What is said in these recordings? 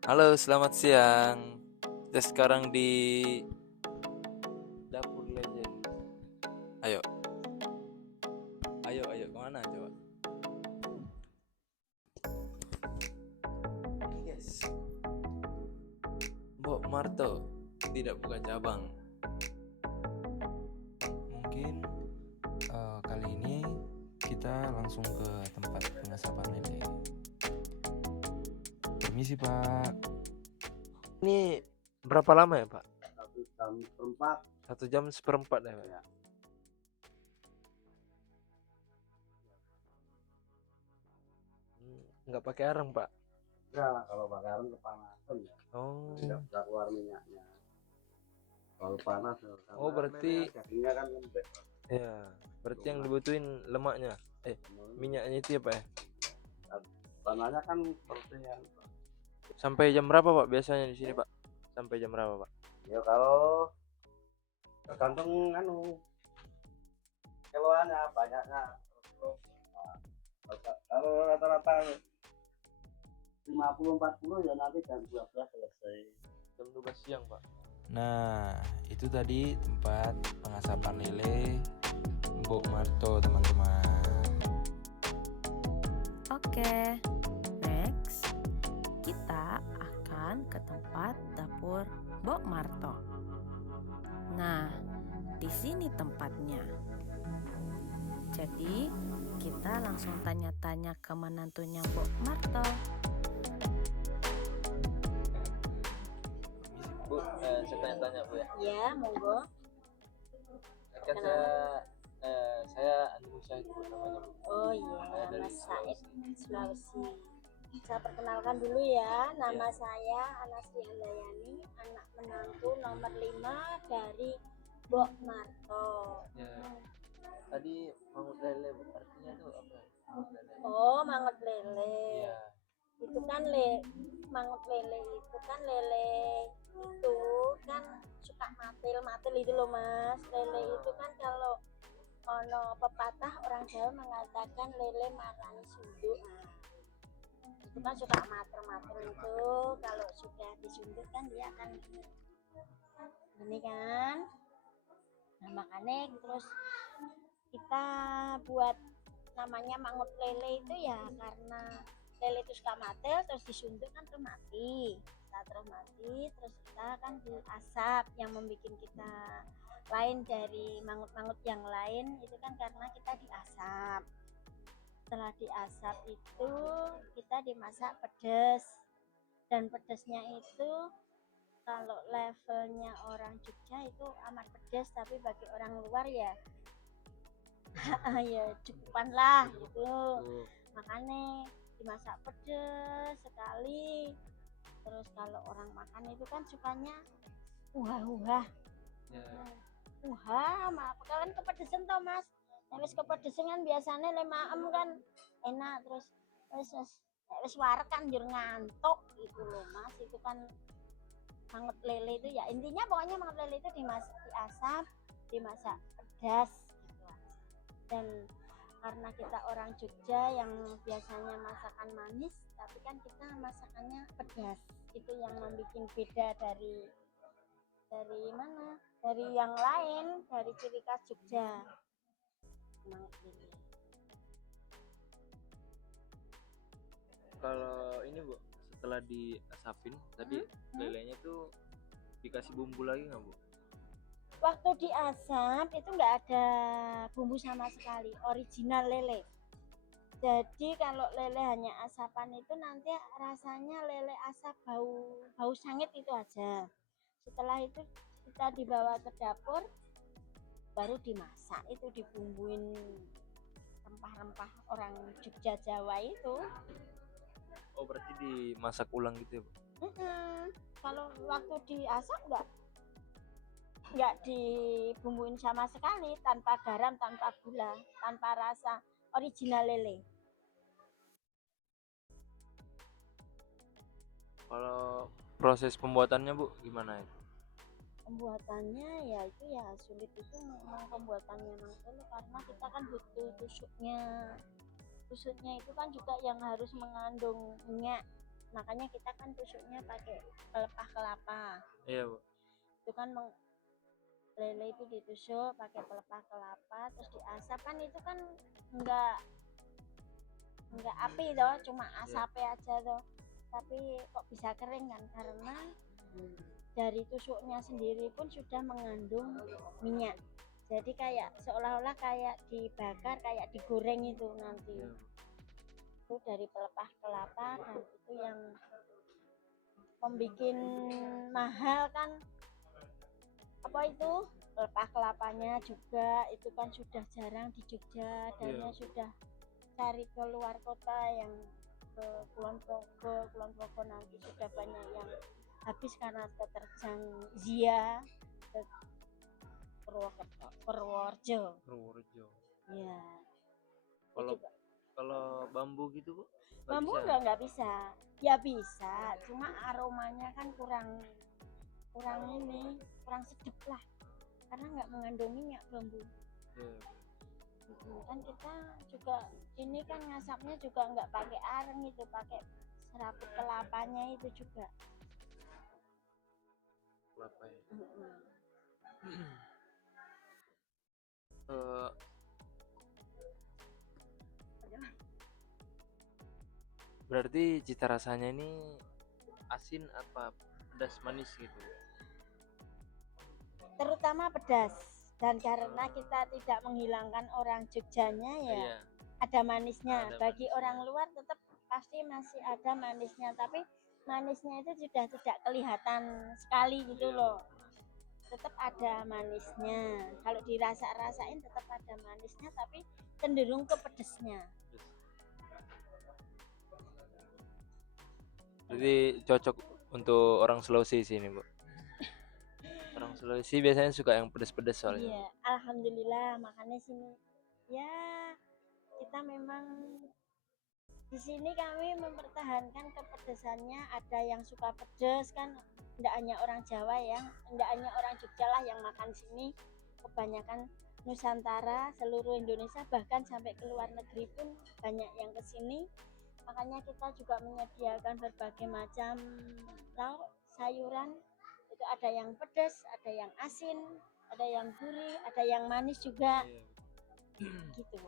Halo, selamat siang. Kita sekarang di Dapur Legend. Ayo, ayo, kemana coba? Yes. Mbok Marto tidak buka cabang. Mungkin kali ini kita langsung ke tempat pengasapan lele. Permisi Pak. Ini berapa lama ya, Pak? 1 jam 1/4. 1 jam 1/4 ya, Pak? Ya. Nggak pakai arang, Pak? Ya, kalau bakaran kepanasan ya. Oh. Tidak bisa keluar minyaknya. Kalau panas ya, Oh, berarti dagingnya kan lembek. ya, berarti yang dibutuhin lemaknya. Minyaknya itu ya, Pak ya? Tanahnya kan seperti yang Sampai jam berapa, Pak, biasanya di sini, Pak? Sampai jam berapa, Pak? ya kalau tergantung kiloannya banyaknya. Kalau rata-rata 50-40 ya nanti jam 12 selesai. Jam 12 siang, Pak. Nah, itu tadi tempat pengasapan lele Mbok Marto, teman-teman. Oke, next kita akan ke tempat dapur Mbok Marto. Nah, di sini tempatnya. Jadi, kita langsung tanya-tanya ke menantunya Mbok Marto. Bu, saya tanya-tanya, Bu ya. Ya, monggo. Kan saya Andi Syahid, Bu, namanya, Bu. Oh iya, dari Mas Said, Sulawesi. Sulawesi. Saya perkenalkan dulu ya, nama saya Anasri Handayani, anak menantu nomor 5 dari Mbok Marto. Ya. Tadi mangut lele, Bu, artinya itu apa? Mangut lele. Oh, mangut lele. Iya. Itu kan mangut lele itu kan suka matil itu loh Mas. Lele itu kan kalau ono pepatah orang Jawa mengatakan lele marani sunduk. Itu kan suka mater-mater itu, kalau sudah disunduk kan dia akan ini kan. Nah makanya terus kita buat namanya mangut lele itu ya karena lele itu suka mati, terus disunduk kan terus mati. Setelah terus mati, terus kita kan diasap, yang membuat kita lain dari mangut-mangut yang lain itu kan karena kita diasap. Setelah diasap itu kita dimasak pedas, dan pedasnya itu kalau levelnya orang Jogja itu amat pedas, tapi bagi orang luar ya ya cukupan lah gitu. Makanya dimasak pedas sekali. Terus kalau orang makan itu kan sukanya uhah-uhah. Kalian kepedesan toh Mas? Wis kepedesan kan biasanya lemaem kan enak, terus wis warek kan njur ngantuk gitu loh Mas. Itu kan mangut lele itu ya intinya pokoknya mangut lele itu dimasak, diasap, dimasak pedas gitu. Dan karena kita orang Jogja yang biasanya masakan manis, tapi kan kita masakannya pedas. Itu yang membuat beda dari mana? Dari yang lain, dari ciri khas Jogja. Kalau ini, Bu, setelah diasapin tadi lelenya tuh dikasih bumbu lagi nggak, Bu? Waktu diasap itu nggak ada bumbu sama sekali, original lele. Jadi kalau lele hanya asapan itu nanti rasanya lele asap bau sangit itu aja. Setelah itu kita dibawa ke dapur, baru dimasak, itu dibumbuin rempah-rempah orang Jogja Jawa itu. Oh, berarti dimasak ulang gitu ya, Bu? Kalau waktu diasap nggak dibumbuin sama sekali, tanpa garam, tanpa gula, tanpa rasa, original lele. Kalau proses pembuatannya, Bu, gimana itu? Pembuatannya ya itu ya sulit, itu memang pembuatannya memang sulit karena kita kan butuh tusuknya itu kan juga yang harus mengandung minyak. makanya kita kan tusuknya pakai pelepah kelapa. Iya Bu. Itu kan lele itu ditusuk pakai pelepah kelapa terus diasap kan, itu kan enggak api toh, cuma asapnya aja toh, tapi kok bisa kering kan karena dari tusuknya sendiri pun sudah mengandung minyak, jadi kayak seolah-olah kayak dibakar, kayak digoreng itu nanti. Iya, Bu. Itu dari pelepah kelapa, dan itu yang membuat mahal kan apa itu pelepah kelapanya juga, itu kan sudah jarang di Jogja, dannya sudah cari ke luar kota, yang ke Kulon Progo nanti sudah banyak yang habis karena keterjang Zia ke Purworejo. Ya. Kalau bambu gitu Bu? Bambu nggak bisa. Ya bisa, cuma aromanya kan kurang sedap lah, karena nggak mengandung minyak bambu. Kan kita juga ini kan ngasapnya juga nggak pakai areng, itu pakai serabut kelapanya itu juga. Kelapa ya. Berarti cita rasanya ini asin apa pedas manis gitu? Terutama pedas, dan karena kita tidak menghilangkan orang Jogjanya ya, Iya. ada manisnya. Ada Bagi manisnya. orang luar tetap pasti masih ada manisnya, tapi manisnya itu sudah tidak kelihatan sekali gitu loh. Tetap ada manisnya. Kalau dirasa-rasain tetap ada manisnya, tapi cenderung ke pedesnya. Jadi cocok untuk orang Sulawesi sini Bu. Orang Sulawesi biasanya suka yang pedas-pedas soalnya. Iya, alhamdulillah, makanya sini ya kita memang di sini kami mempertahankan kepedesannya. Ada yang suka pedas kan, tidak hanya orang Jawa ya, tidak hanya orang Jogja lah yang makan sini, kebanyakan Nusantara, seluruh Indonesia, bahkan sampai ke luar negeri pun banyak yang kesini. Makanya kita juga menyediakan berbagai macam lauk, sayuran, itu ada yang pedas, ada yang asin, ada yang gurih, ada yang manis juga. Gitu.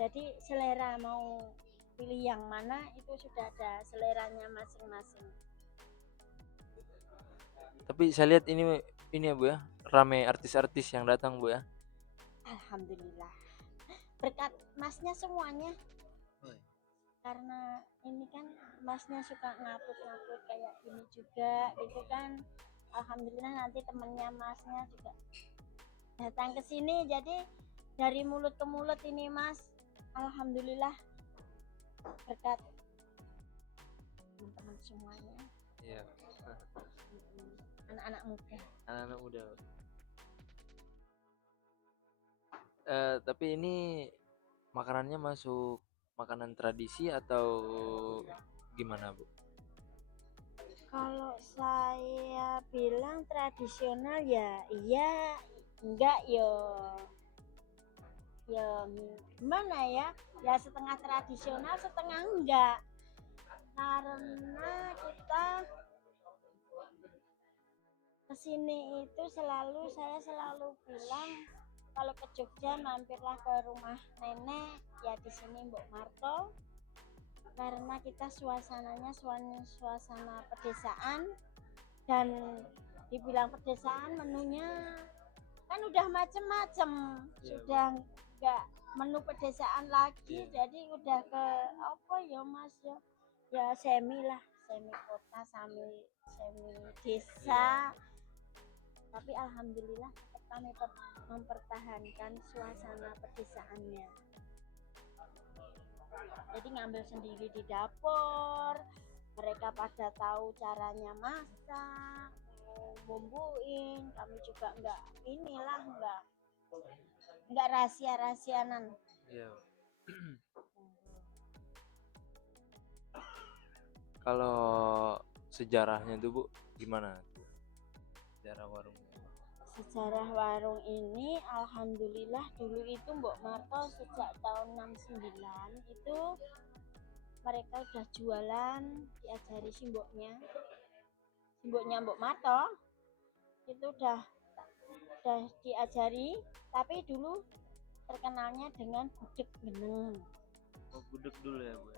Jadi selera mau pilih yang mana itu sudah ada seleranya masing-masing. Tapi saya lihat ini ya Bu ya, rame artis-artis yang datang Bu ya. Alhamdulillah, berkat masnya semuanya. Karena ini kan masnya suka ngaput-ngaput kayak ini juga gitu kan. Alhamdulillah nanti temennya masnya juga datang ke sini, jadi dari mulut ke mulut ini Mas, alhamdulillah berkat teman-teman semuanya. Iya. Anak-anak muda. Anak-anak muda. Tapi ini makanannya masuk makanan tradisi atau gimana Bu? Kalau saya bilang tradisional ya iya, enggak yo gimana ya, ya setengah tradisional setengah enggak, karena kita kesini itu saya selalu bilang kalau ke Jogja mampirlah ke rumah nenek ya, di sini Mbok Marto, karena kita suasananya suasana pedesaan, dan dibilang pedesaan menunya kan udah macem-macem, sudah enggak menu pedesaan lagi, jadi udah ke apa ya Mas ya semi kota semi desa, tapi alhamdulillah tetap kami mempertahankan suasana pedesaannya. Jadi ngambil sendiri di dapur, mereka pada tahu caranya masak, bumbuin, kami juga enggak rahasia-rahasianan. Iya. Kalau sejarahnya tuh Bu gimana? Sejarah warung. Sejarah warung ini alhamdulillah dulu itu Mbok Marto sejak tahun 69 itu mereka udah jualan, diajari simboknya Mbok Marto itu udah diajari, tapi dulu terkenalnya dengan gudeg beneng. Oh, gudeg dulu ya, Bu.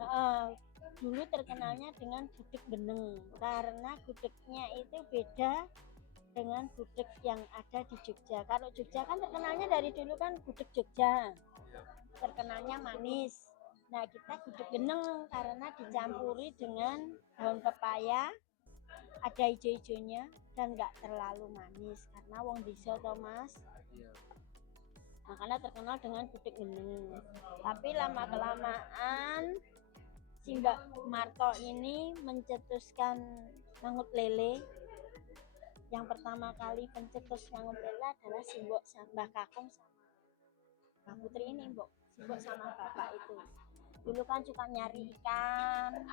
Dulu terkenalnya dengan gudeg beneng karena gudegnya itu beda dengan gudeg yang ada di Jogja. Kalau Jogja kan terkenalnya dari dulu kan gudeg Jogja, terkenalnya manis. Nah, kita gudeg beneng karena dicampuri dengan daun pepaya, ada hijau-hijaunya dan nggak terlalu manis karena wong desa toh Mas. Iya. Makanya terkenal dengan gudeg beneng. Tapi lama kelamaan si Mbak Marto ini mencetuskan mangut lele. Yang pertama kali pencetus mangut lele adalah si Mbak Kakung sama Mbak Putri ini, Mbok. Si Mbok sama bapak itu. Dulu kan suka nyari ikan,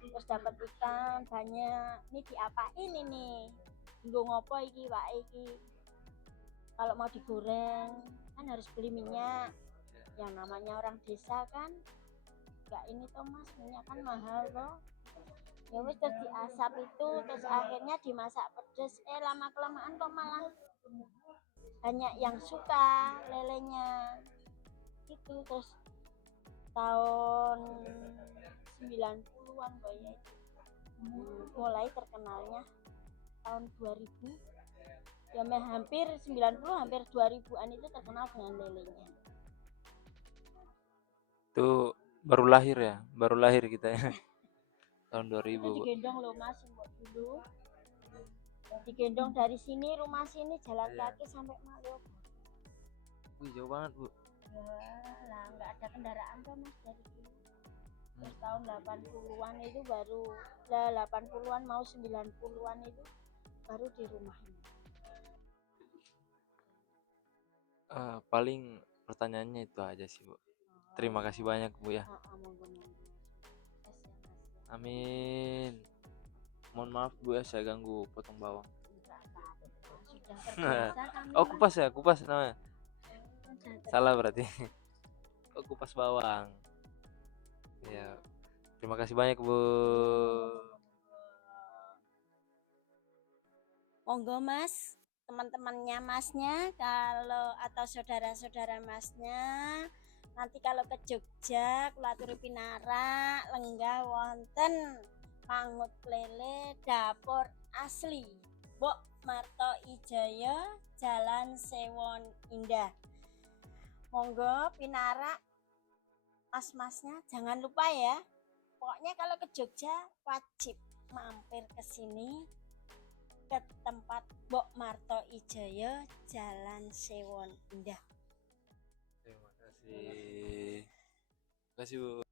terus dapat ikan banyak. Ini diapain ini? Nggo ngopo iki wae iki? Kalau mau digoreng kan harus beli minyak. Yang namanya orang desa kan enggak ini toh Mas, minyak kan mahal toh. Ya wis terus diasap itu, terus akhirnya dimasak pedes. Lama kelamaan kok malah banyak yang suka lelenya. Itu terus tahun 90-an kayaknya itu. Mulai terkenalnya tahun 2000. Ya hampir 90, hampir 2000-an itu terkenal dengan lelenya. Itu baru lahir kita ya. Tahun 2000, Itu Bu. digendong loh Mas, Mbok dulu. Digendong dari sini, rumah sini jalan Iya. kaki sampai Malioboro. Wih, jauh banget, Bu. Lah nggak ada kendaraan tuh Mas dari dulu. Terus tahun 80-an itu baru, 80-an mau 90-an itu baru di rumah ini. Paling pertanyaannya itu aja sih, Bu. Terima kasih banyak, Bu ya. Monggo. Amin. Mohon maaf, Bu ya, saya ganggu potong bawang. Enggak apa-apa. Sudah terbiasa kami. Oh, kupas ya, kupas namanya. Sudah Salah berarti. Oh, kupas bawang. Ya. Terima kasih banyak, Bu. Monggo Mas, teman-temannya Masnya kalau atau saudara-saudara Masnya nanti kalau ke Jogja, kula aturi pinarak lenggah wonten mangut lele dapur asli Mbok Marto Ijaya, Jalan Sewon Indah. Monggo pinarak mas-masnya, jangan lupa ya. Pokoknya kalau ke Jogja wajib mampir ke sini ke tempat Mbok Marto Ijaya, Jalan Sewon Indah. Terima kasih. Terima kasih, Bu.